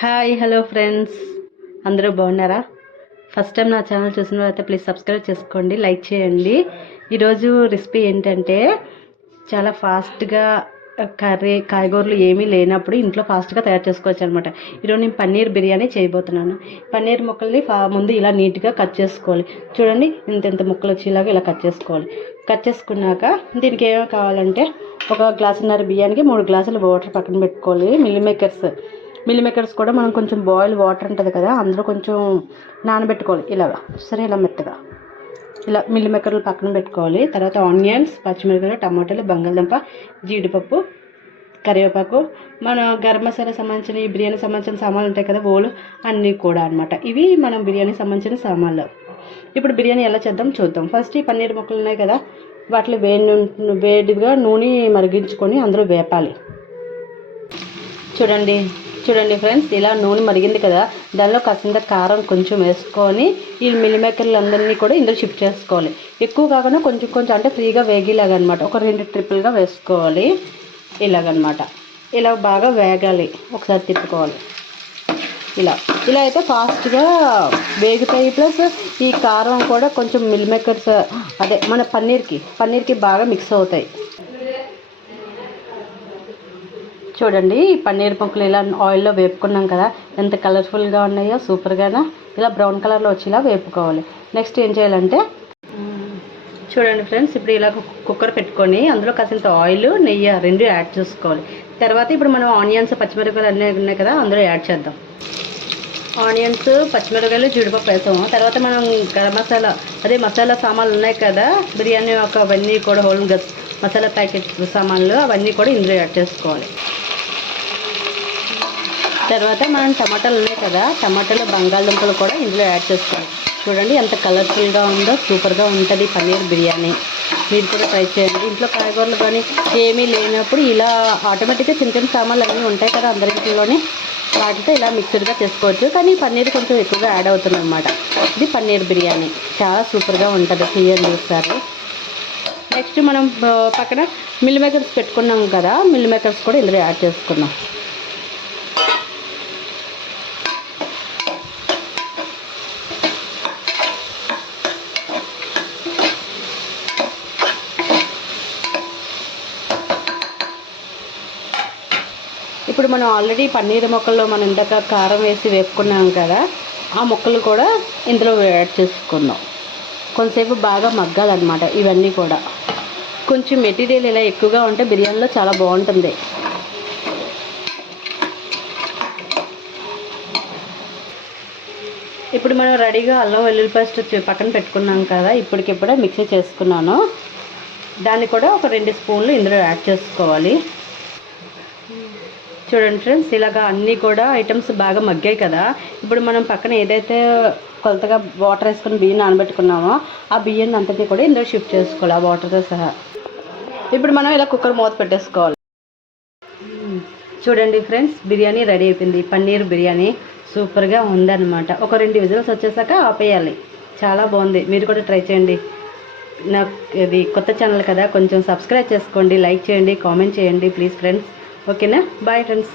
Hi hello friends, అందరూ బాగున్నారా? First time నా ఛానల్ చూసిన తర్వాత ప్లీజ్ సబ్స్క్రైబ్ చేసుకోండి, లైక్ చేయండి. ఈరోజు రెసిపీ ఏంటంటే చాలా ఫాస్ట్గా కర్రీ కాయగూరలు ఏమీ లేనప్పుడు ఇంట్లో ఫాస్ట్గా తయారు చేసుకోవచ్చు అనమాట. ఈరోజు నేను పన్నీర్ బిర్యానీ చేయబోతున్నాను. పన్నీర్ ముక్కల్ని ముందు ఇలా నీట్గా కట్ చేసుకోవాలి. చూడండి, ఇంత ముక్కలు వచ్చేలాగా ఇలా కట్ చేసుకోవాలి. కట్ చేసుకున్నాక దీనికి ఏమేమి కావాలంటే ఒక గ్లాసున్నర బియ్యానికి 3 గ్లాసులు వాటర్ పక్కన పెట్టుకోవాలి. మిల్ మేకర్స్ కూడా మనం కొంచెం బాయిల్ వాటర్ ఉంటుంది కదా, అందులో కొంచెం నానబెట్టుకోవాలి. ఇలాగా సరే, ఇలా మెత్తగా ఇలా మిల్ మేకర్లు పక్కన పెట్టుకోవాలి. తర్వాత ఆనియన్స్, పచ్చిమిరపకాయలు, టమాటాలు, బంగాళదుంప, జీడిపప్పు, కరివేపాకు, మన గరం మసాలా సంబంధించిన బిర్యానీ సంబంధించిన సామాన్లు ఉంటాయి కదా, ఓలు అన్నీ కూడా అనమాట. ఇవి మనం బిర్యానీ సంబంధించిన సామాన్లు. ఇప్పుడు బిర్యానీ ఎలా చేద్దాం చూద్దాం. ఫస్ట్ ఈ పన్నీర్ ముక్కలు ఉన్నాయి కదా, వాటిలో వేడిగా నూనె మరిగించుకొని అందులో వేపాలి. చూడండి ఫ్రెండ్స్, ఇలా నూనె మరిగింది కదా, దానిలో కాసింత కారం కొంచెం వేసుకొని ఈ మిల్ మేకర్లు అందరినీ కూడా ఇందులో షిఫ్ట్ చేసుకోవాలి. ఎక్కువ కాకుండా కొంచెం అంటే ఫ్రీగా వేగేలాగా అనమాట. ఒక 2 ట్రిప్పులుగా వేసుకోవాలి. ఇలాగనమాట. ఇలా బాగా వేగాలి. ఒకసారి తిప్పుకోవాలి. ఇలా అయితే ఫాస్ట్గా వేగుతాయి. ప్లస్ ఈ కారం కూడా కొంచెం మిల్ మేకర్స్ అదే మన పన్నీర్కి బాగా మిక్స్ అవుతాయి. చూడండి, ఈ పన్నీర్ ముక్కలు ఇలా ఆయిల్లో వేపుకున్నాం కదా, ఎంత కలర్ఫుల్గా ఉన్నాయో, సూపర్గానా. ఇలా బ్రౌన్ కలర్లో వచ్చేలా వేపుకోవాలి. నెక్స్ట్ ఏం చేయాలంటే చూడండి ఫ్రెండ్స్, ఇప్పుడు ఇలా కుక్కర్ పెట్టుకొని అందులో కాసింత ఆయిల్, నెయ్యి 2 యాడ్ చేసుకోవాలి. తర్వాత ఇప్పుడు మనం ఆనియన్స్, పచ్చిమిరపకాయలు అన్నీ ఉన్నాయి కదా, అందులో యాడ్ చేద్దాం. ఆనియన్స్, పచ్చిమిరపకాయలు, జీడిపప్పు వేసాము. తర్వాత మనం గరం మసాలా మసాలా సామాన్లు ఉన్నాయి కదా, బిర్యానీ అవన్నీ కూడా హోల్ మసాలా ప్యాకెట్ సామాన్లు అవన్నీ కూడా ఇందులో యాడ్ చేసుకోవాలి. తర్వాత మనం టమాటాలు ఉన్నాయి కదా, టమాటాలు, బంగాళదుంపలు కూడా ఇందులో యాడ్ చేసుకోవాలి. చూడండి ఎంత కలర్ఫుల్గా ఉందో, సూపర్గా ఉంటుంది పన్నీర్ బిర్యానీ. మీరు కూడా ట్రై చేయండి. ఇంట్లో కాయగూరలు కానీ ఏమీ లేనప్పుడు ఇలా ఆటోమేటిక్గా చిన్న సామాన్లు అన్నీ ఉంటాయి కదా అందరింట్లోనే, వాటితో ఇలా మిక్స్డ్గా చేసుకోవచ్చు. కానీ పన్నీర్ కొంచెం ఎక్కువగా యాడ్ అవుతుంది అనమాట. ఇది పన్నీర్ బిర్యానీ చాలా సూపర్గా ఉంటుంది. చేయండి ఒకసారి. నెక్స్ట్ మనం పక్కన మిల్ మేకర్స్ పెట్టుకున్నాం కదా, మిల్ మేకర్స్ కూడా ఇందులో యాడ్ చేసుకున్నాం. ఇప్పుడు మనం ఆల్రెడీ పన్నీర్ ముక్కల్లో మనం ఇందాక కారం వేసి వేపుకున్నాం కదా, ఆ ముక్కలు కూడా ఇందులో యాడ్ చేసుకుందాం. కొంతసేపు బాగా మగ్గాలన్నమాట. ఇవన్నీ కూడా కొంచెం మెటీరియల్ ఇలా ఎక్కువగా ఉంటే బిర్యానీలో చాలా బాగుంటుంది. ఇప్పుడు మనం రెడీగా అల్లం వెల్లుల్లి పేస్ట్ పక్కన పెట్టుకున్నాం కదా, ఇప్పటికిప్పుడే మిక్సీ చేసుకున్నాను. దాన్ని కూడా ఒక 2 స్పూన్లు ఇందులో యాడ్ చేసుకోవాలి. చూడండి ఫ్రెండ్స్, ఇలాగా అన్నీ కూడా ఐటమ్స్ బాగా మగ్గాయి కదా. ఇప్పుడు మనం పక్కన ఏదైతే కొలతగా వాటర్ వేసుకుని బియ్యం నానబెట్టుకున్నామో ఆ బియ్యాన్ని అంతటి కూడా ఇందులో షిఫ్ట్ చేసుకోవాలి, ఆ వాటర్తో సహా. ఇప్పుడు మనం ఇలా కుక్కర్ మూత పెట్టేసుకోవాలి. చూడండి ఫ్రెండ్స్, బిర్యానీ రెడీ అయిపోయింది. పన్నీర్ బిర్యానీ సూపర్గా ఉందన్నమాట. ఒక 2 విజిల్స్ వచ్చేసాక ఆపేయాలి. చాలా బాగుంది. మీరు కూడా ట్రై చేయండి. నాకు ఇది కొత్త ఛానల్ కదా, కొంచెం సబ్స్క్రైబ్ చేసుకోండి, లైక్ చేయండి, కామెంట్ చేయండి ప్లీజ్ ఫ్రెండ్స్. ఓకేనా? Bye friends.